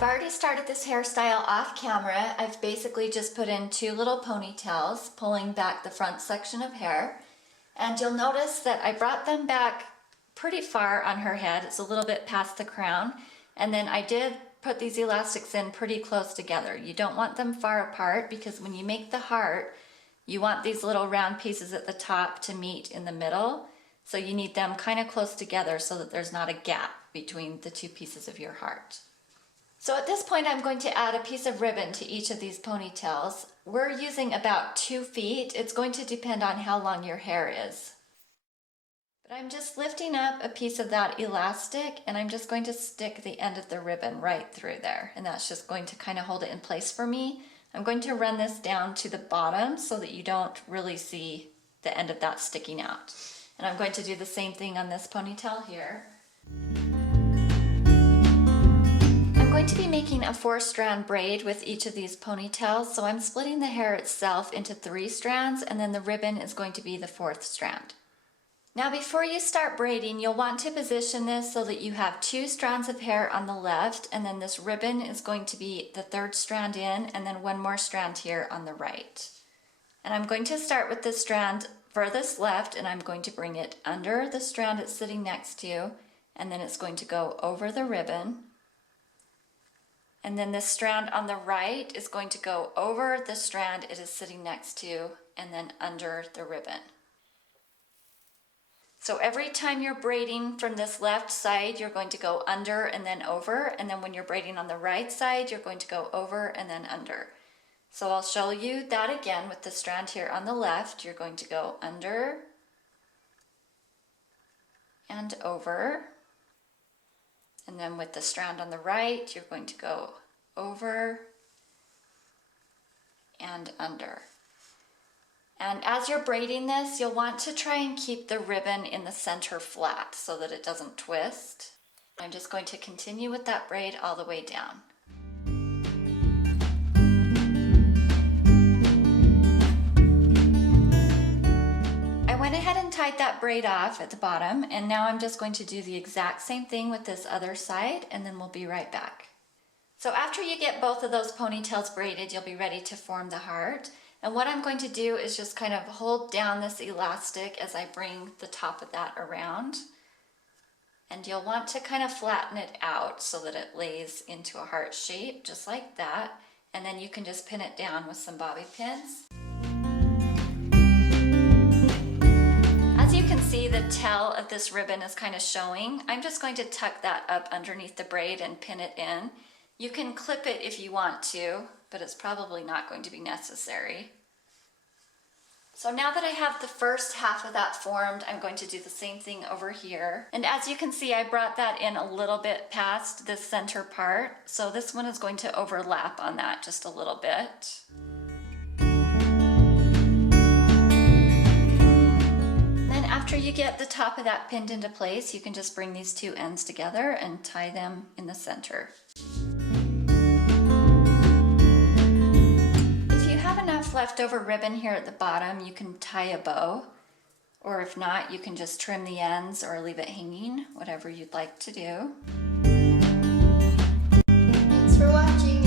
I've already started this hairstyle off camera. I've basically just put in 2 little ponytails, pulling back the front section of hair. And you'll notice that I brought them back pretty far on her head. It's a little bit past the crown. And then I did put these elastics in pretty close together. You don't want them far apart because when you make the heart, you want these little round pieces at the top to meet in the middle. So you need them kind of close together so that there's not a gap between the 2 pieces of your heart. So at this point, I'm going to add a piece of ribbon to each of these ponytails. We're using about 2 feet. It's going to depend on how long your hair is. But I'm just lifting up a piece of that elastic and I'm just going to stick the end of the ribbon right through there. And that's just going to kind of hold it in place for me. I'm going to run this down to the bottom so that you don't really see the end of that sticking out. And I'm going to do the same thing on this ponytail here. I'm going to be making a 4-strand braid with each of these ponytails, so I'm splitting the hair itself into 3 strands and then the ribbon is going to be the 4th strand. Now before you start braiding, you'll want to position this so that you have 2 strands of hair on the left and then this ribbon is going to be the 3rd strand in and then 1 more strand here on the right. And I'm going to start with the strand furthest left and I'm going to bring it under the strand it's sitting next to and then it's going to go over the ribbon. And then this strand on the right is going to go over the strand it is sitting next to and then under the ribbon. So every time you're braiding from this left side, you're going to go under and then over. And then when you're braiding on the right side, you're going to go over and then under. So I'll show you that again with the strand here on the left. You're going to go under and over. And then with the strand on the right, you're going to go over and under. And as you're braiding this, you'll want to try and keep the ribbon in the center flat so that it doesn't twist. I'm just going to continue with that braid all the way down. I went ahead and tied that braid off at the bottom, and now I'm just going to do the exact same thing with this other side, and then we'll be right back. So after you get both of those ponytails braided, you'll be ready to form the heart. And what I'm going to do is just kind of hold down this elastic as I bring the top of that around. And you'll want to kind of flatten it out so that it lays into a heart shape, just like that. And then you can just pin it down with some bobby pins. As you can see, the tail of this ribbon is kind of showing. I'm just going to tuck that up underneath the braid and pin it in. You can clip it if you want to, but it's probably not going to be necessary. So now that I have the first half of that formed, I'm going to do the same thing over here. And as you can see, I brought that in a little bit past this center part. So this one is going to overlap on that just a little bit. Then after you get the top of that pinned into place, you can just bring these 2 ends together and tie them in the center. Leftover ribbon here at the bottom, you can tie a bow, or if not, you can just trim the ends or leave it hanging, whatever you'd like to do. Thanks for watching.